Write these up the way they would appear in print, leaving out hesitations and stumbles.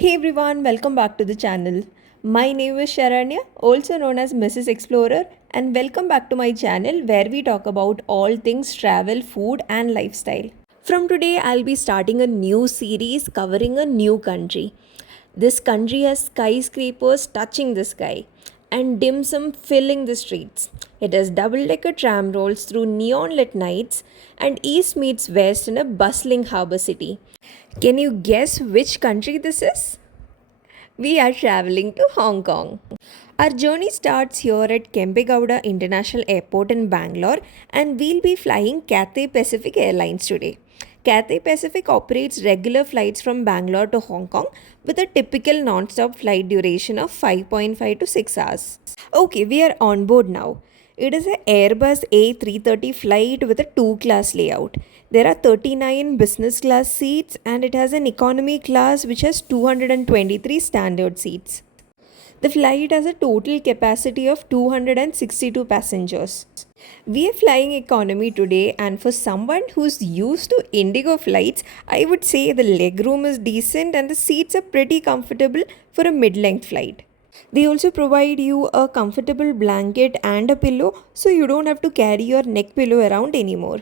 Hey everyone, welcome back to the channel. My name is Sharanya, also known as Mrs. Explorer, and welcome back to my channel where we talk about all things travel, food, and lifestyle. From today, I'll be starting a new series covering a new country. This country has skyscrapers touching the sky and dim sum filling the streets. It has double decker tram rolls through neon lit nights, and east meets west in a bustling harbour city. Can you guess which country this is? We are traveling to Hong Kong. Our journey starts here at Kempegowda International Airport in Bangalore, and we'll be flying Cathay Pacific Airlines today. Cathay Pacific operates regular flights from Bangalore to Hong Kong with a typical non-stop flight duration of 5.5 to 6 hours. Okay, we are on board now. It is an Airbus A330 flight with a two-class layout. There are 39 business class seats and it has an economy class which has 223 standard seats. The flight has a total capacity of 262 passengers. We are flying economy today, and for someone who's used to Indigo flights, I would say the legroom is decent and the seats are pretty comfortable for a mid length flight. They also provide you a comfortable blanket and a pillow so you don't have to carry your neck pillow around anymore.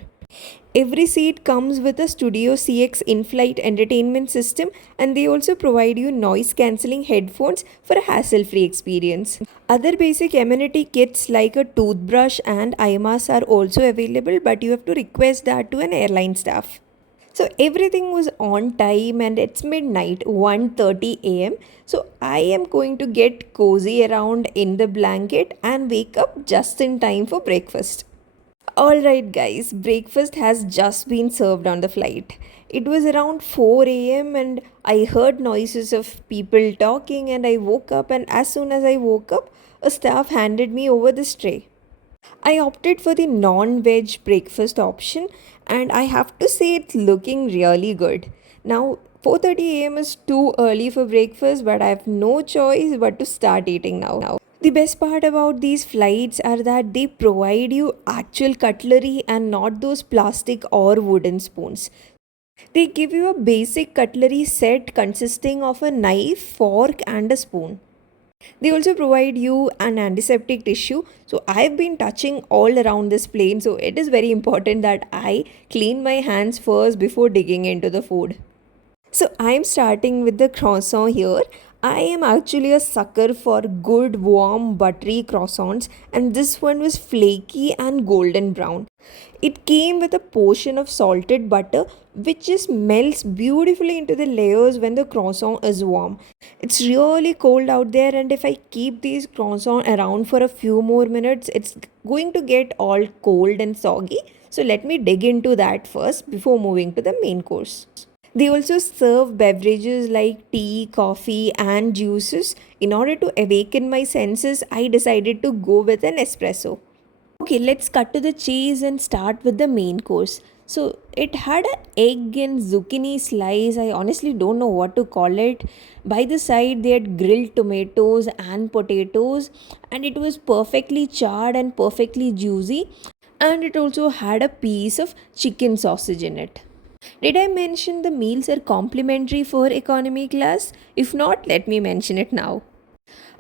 Every seat comes with a Studio CX in-flight entertainment system, and they also provide you noise cancelling headphones for a hassle-free experience. Other basic amenity kits like a toothbrush and eye mask are also available, but you have to request that to an airline staff. So everything was on time and it's midnight 1:30 a.m. So I am going to get cozy around in the blanket and wake up just in time for breakfast. Alright, guys, breakfast has just been served on the flight. It was around 4 a.m. and I heard noises of people talking, and I woke up. And as soon as I woke up, a staff handed me over this tray. I opted for the non veg breakfast option, and I have to say it's looking really good. Now, 4:30 a.m. is too early for breakfast, but I have no choice but to start eating now. The best part about these flights are that they provide you actual cutlery and not those plastic or wooden spoons. They give you a basic cutlery set consisting of a knife, fork, and a spoon. They also provide you an antiseptic tissue. So I've been touching all around this plane, so it is very important that I clean my hands first before digging into the food. So I'm starting with the croissant here. I am actually a sucker for good warm buttery croissants, and this one was flaky and golden brown. It came with a portion of salted butter which just melts beautifully into the layers when the croissant is warm. It's really cold out there, and if I keep these croissants around for a few more minutes, it's going to get all cold and soggy. So let me dig into that first before moving to the main course. They also serve beverages like tea, coffee, and juices. In order to awaken my senses, I decided to go with an espresso. Okay, let's cut to the chase and start with the main course. So it had an egg and zucchini slice. I honestly don't know what to call it. By the side, they had grilled tomatoes and potatoes, and it was perfectly charred and perfectly juicy. And it also had a piece of chicken sausage in it. Did I mention the meals are complimentary for economy class? If not, let me mention it now.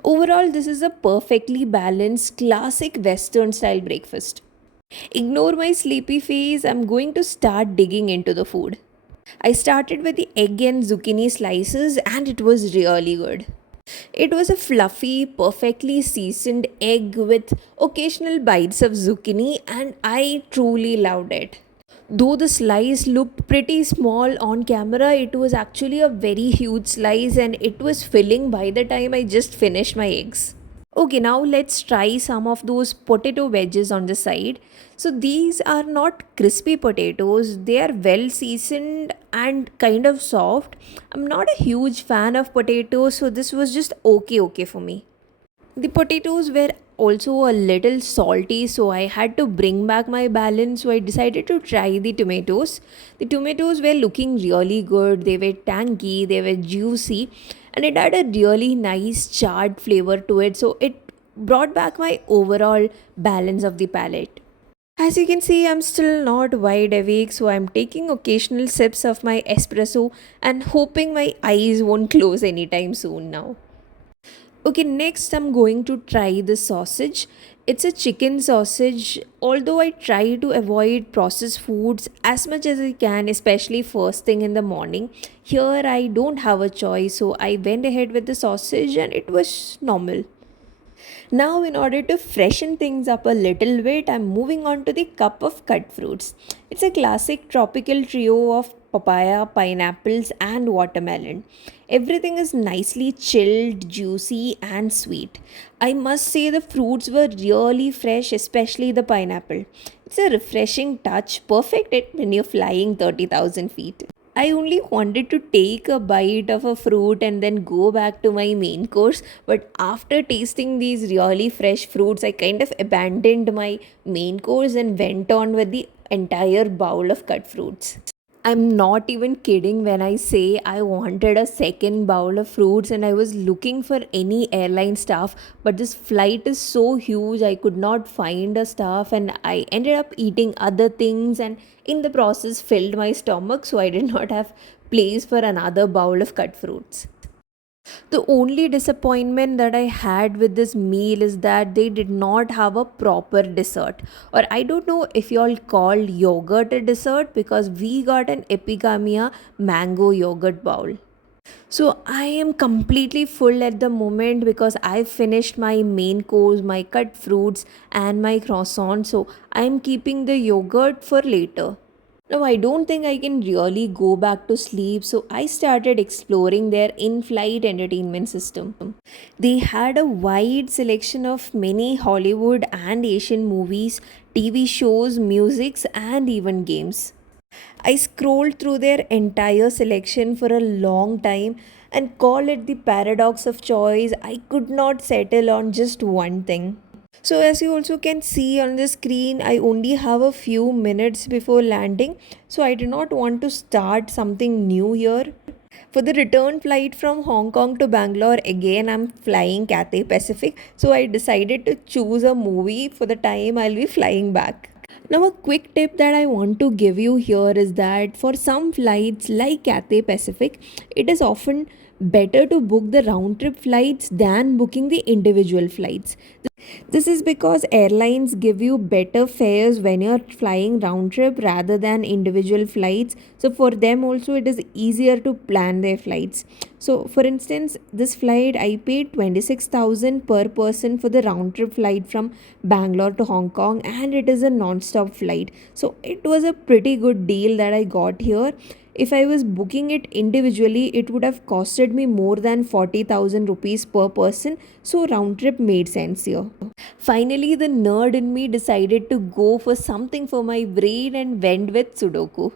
Overall, this is a perfectly balanced, classic Western style breakfast. Ignore my sleepy face, I'm going to start digging into the food. I started with the egg and zucchini slices, and it was really good. It was a fluffy, perfectly seasoned egg with occasional bites of zucchini, and I truly loved it. Though the slice looked pretty small on camera, it was actually a very huge slice and it was filling by the time I just finished my eggs. Okay, now let's try some of those potato wedges on the side. So these are not crispy potatoes, they are well seasoned and kind of soft. I'm not a huge fan of potatoes, so this was just okay for me. The potatoes were also a little salty, so I had to bring back my balance. So I decided to try the tomatoes. The tomatoes were looking really good, they were tangy, they were juicy, and it had a really nice charred flavor to it. So it brought back my overall balance of the palate. As you can see, I'm still not wide awake, so I'm taking occasional sips of my espresso and hoping my eyes won't close anytime soon now. Okay, next I'm going to try the sausage. It's a chicken sausage. Although I try to avoid processed foods as much as I can, especially first thing in the morning, here I don't have a choice, so I went ahead with the sausage and it was normal. Now, in order to freshen things up a little bit, I'm moving on to the cup of cut fruits. It's a classic tropical trio of papaya, pineapples, and watermelon. Everything is nicely chilled, juicy, and sweet. I must say the fruits were really fresh, especially the pineapple. It's a refreshing touch, perfect when you're flying 30,000 feet. I only wanted to take a bite of a fruit and then go back to my main course. But after tasting these really fresh fruits, I kind of abandoned my main course and went on with the entire bowl of cut fruits. I'm not even kidding when I say I wanted a second bowl of fruits and I was looking for any airline staff, but this flight is so huge I could not find a staff and I ended up eating other things and in the process filled my stomach, so I did not have place for another bowl of cut fruits. The only disappointment that I had with this meal is that they did not have a proper dessert. Or I don't know if y'all call yogurt a dessert because we got an Epigamia mango yogurt bowl. So I am completely full at the moment because I finished my main course, my cut fruits, and my croissant. So I am keeping the yogurt for later. Now, I don't think I can really go back to sleep, so I started exploring their in flight entertainment system. They had a wide selection of many Hollywood and Asian movies, TV shows, musics, and even games. I scrolled through their entire selection for a long time and call it the paradox of choice. I could not settle on just one thing. So, as you also can see on the screen, I only have a few minutes before landing, so I do not want to start something new here. For the return flight from Hong Kong to Bangalore, again I'm flying Cathay Pacific, so I decided to choose a movie for the time I'll be flying back. Now, a quick tip that I want to give you here is that for some flights like Cathay Pacific, it is often better to book the round trip flights than booking the individual flights. This is because airlines give you better fares when you're flying round trip rather than individual flights. So, for them also, it is easier to plan their flights. So, for instance, this flight I paid 26,000 per person for the round trip flight from Bangalore to Hong Kong, and it is a non stop flight. So, it was a pretty good deal that I got here. If I was booking it individually, it would have costed me more than 40,000 rupees per person, so round trip made sense here. Finally, the nerd in me decided to go for something for my brain and went with Sudoku.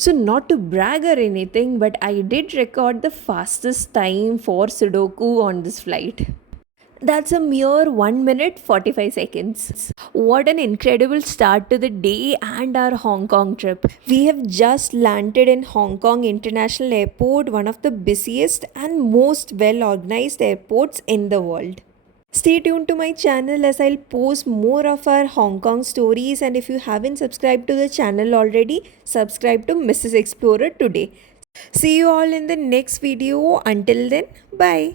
So, not to brag or anything, but I did record the fastest time for Sudoku on this flight. That's a mere 1 minute 45 seconds. What an incredible start to the day and our Hong Kong trip. We have just landed in Hong Kong International Airport, one of the busiest and most well organized airports in the world. Stay tuned to my channel as I'll post more of our Hong Kong stories, and if you haven't subscribed to the channel already, subscribe to Mrs. Explorer today. See you all in the next video. Until then, bye.